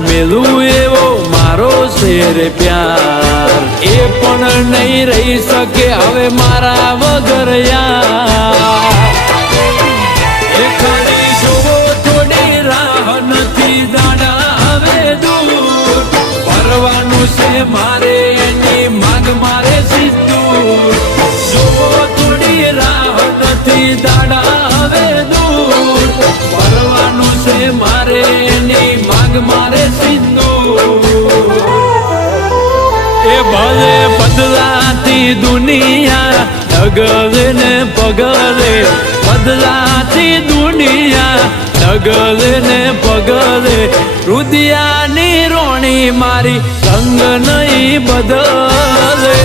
મેલું એવો મારો શેર પ્યાર એ પણ નહીં રહી શકે હવે મારા વગર યાર એ ખાલી જોવો થોડી રાહ નથી દાડા હવે દૂર પરવાનું છે મારે એની માંગ મારે સીધું જોવો થોડી રાહ નથી દાડા હવે દૂર પરવાનું છે મારે એની માંગ મારે સીધું એ ભલે બદલાતી દુનિયા ડગલે ને પગલે બદલાતી દુનિયા ડગલે ને પગલે રુદિયાની રોણી મારી રંગ નહીં બદલે